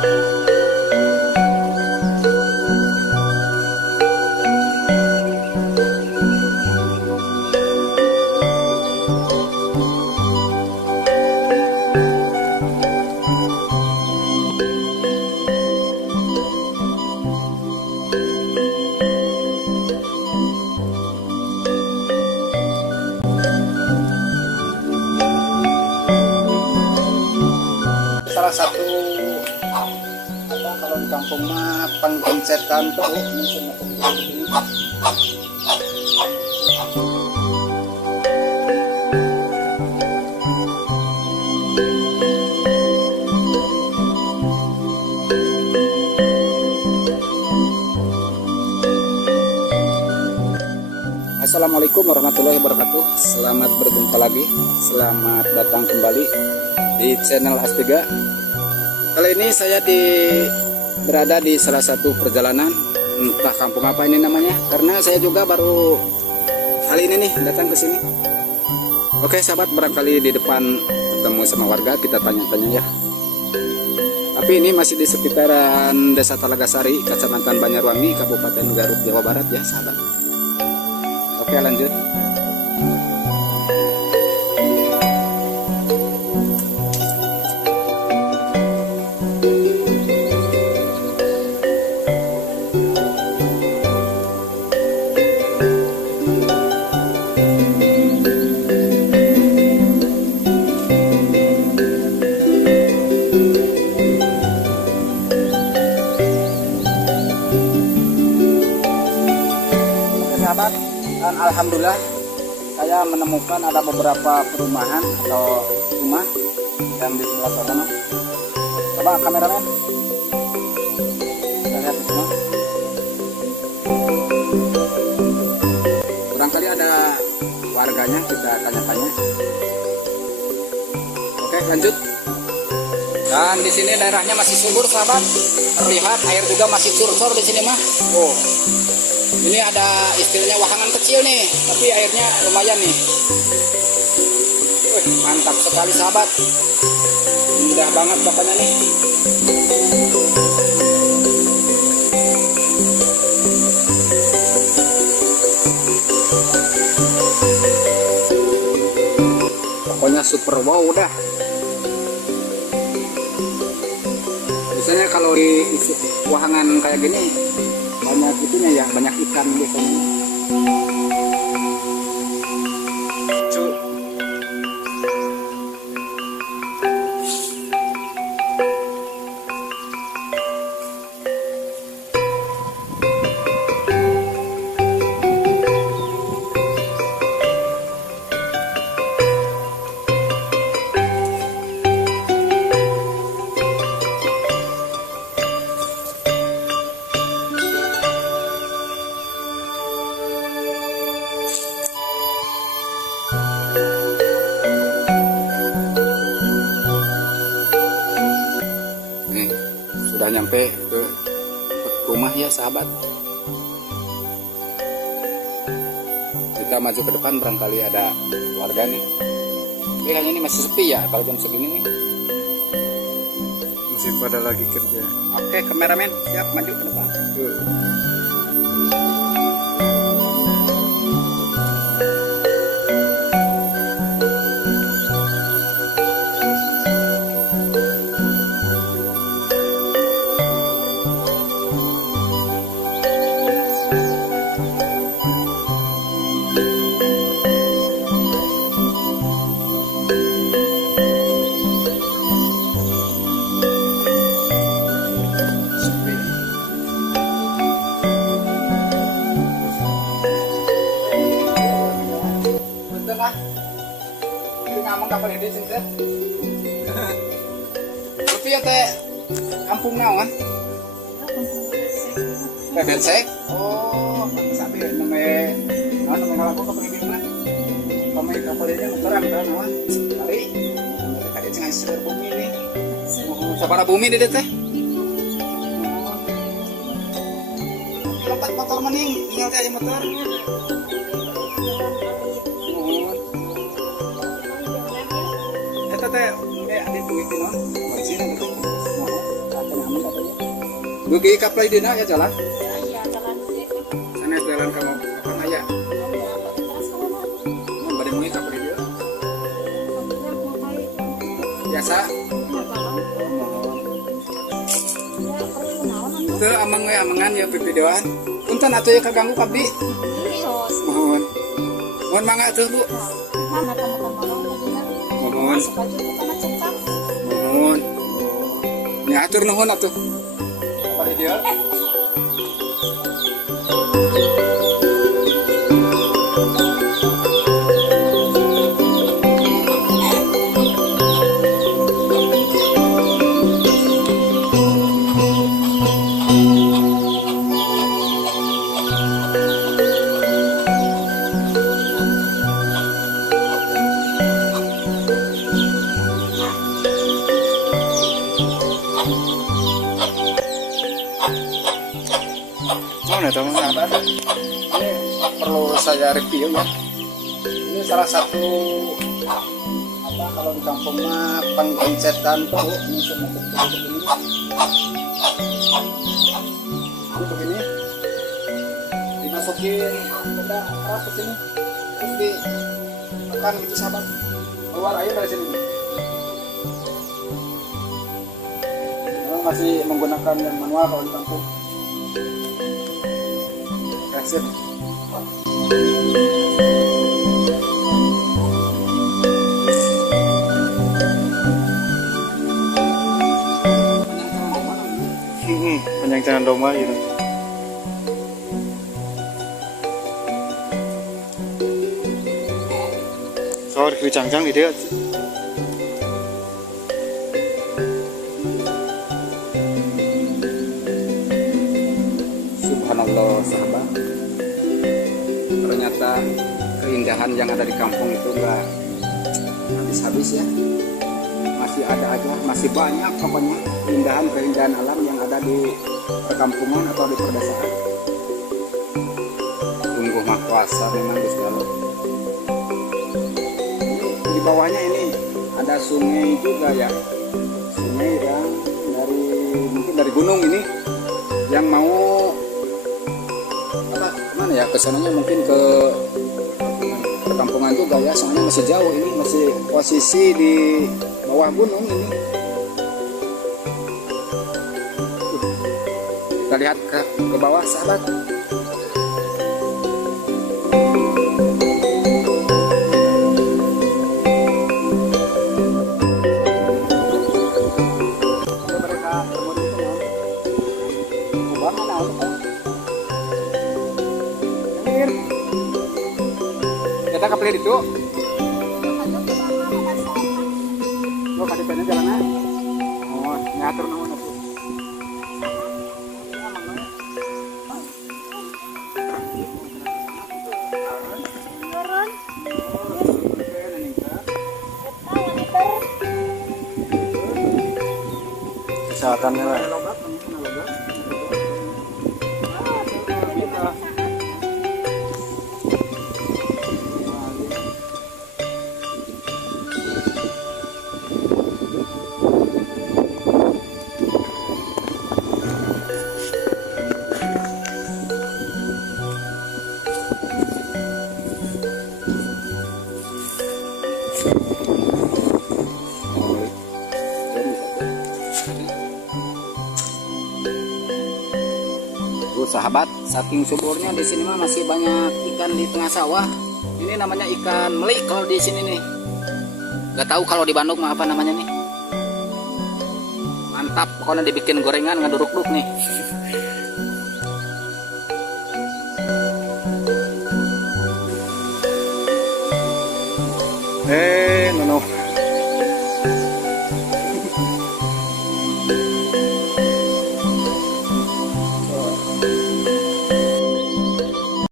Salah satu apa kalau di kampung mah penggencetan tuh Assalamualaikum warahmatullahi wabarakatuh. Selamat berjumpa lagi, selamat datang kembali di channel Astiga. Kali ini saya berada di salah satu perjalanan, entah kampung apa ini namanya, karena saya juga baru kali ini nih datang ke sini. Oke sahabat, barangkali di depan ketemu sama warga, kita tanya-tanya ya. Tapi ini masih di sekitaran Desa Talagasari, Kecamatan Banyarwangi, Kabupaten Garut, Jawa Barat ya sahabat. Oke lanjut. Sahabat, dan alhamdulillah saya menemukan ada beberapa perumahan atau rumah yang di sebelah sana. Coba kameramen, kita lihat di sana. Barangkali ada warganya, kita tanya-tanya. Oke lanjut. Dan di sini daerahnya masih subur sahabat, terlihat air juga masih curcor di sini mah. Oh. Ini ada istilahnya wahangan kecil nih, tapi airnya lumayan nih. Mantap sekali sahabat. Indah banget pokoknya nih. Pokoknya super wow dah. Biasanya kalau di wahangan kayak gini banyak itunya ya, banyak ikan biasanya. Sudah nyampe ke rumah ya sahabat. Kita maju ke depan, barangkali ada warga nih. Tapi kayaknya ini masih sepi ya kalau jam segini nih. Masih pada lagi kerja. Oke kameramen, siap maju ke depan. Kapal ini sih teh. Tapi ya teh kampung naon? Bebelsek. Oh, sampai namanya ngalaku kapal ini mah. Pemain kapal ini nukeran kan naon? Kali. Tadi cenah seur bumi ini. Sabaraha bumi di teh? Lompat motor mending, tinggal teh motor. Teh ada duit non, masih gitu. Kata nama Bagi kaplay dina ya jalan. Iya, jalan sih. Sana jalan kamu apa naya? Mun bade mui kaplay dia. Biasa. Ke amang we amangan ya videoan. Punten atuh ya kaganggu kabdi. Mohon. Mohon mangga atuh Bu. Mana kamu Mohon. Mohon. Ya atur nuhun atuh. Pada dia. Teman-teman, ini perlu saya review ya. Ini salah satu apa kalau di kampungnya penggencetan tuh ini seperti ini. Ini begini, dimasukin benda keras ke sini, terus ditekan gitu sahabat, keluar air dari sini. Memang masih menggunakan yang manual kalau di kampung. Sip. Panjang domba gitu. Soal cangcang gitu ya. Subhanallah sahabat. Ternyata keindahan yang ada di kampung itu enggak habis-habis ya, masih ada aja, masih banyak pokoknya keindahan alam yang ada di perkampungan atau di perdesaan. Sungguh mah kuasa memang Gusti Allah. Di bawahnya ini ada sungai juga ya, sungai yang mungkin dari gunung ini yang mau mana ya kesananya, mungkin ke perkampungan juga ya, soalnya masih jauh, ini masih posisi di bawah gunung ini. Kita lihat ke bawah sahabat. Kita kapal itu. Lo kasih pena jalannya. Oh, ngatur naon atuh. Kesehatannya lah. Sahabat, saking suburnya di sini mah masih banyak ikan di tengah sawah. Ini namanya ikan meli kalau di sini nih. Gak tahu kalau di Bandung mah apa namanya nih. Mantap, pokoknya dibikin gorengan ngaduruk-duk nih.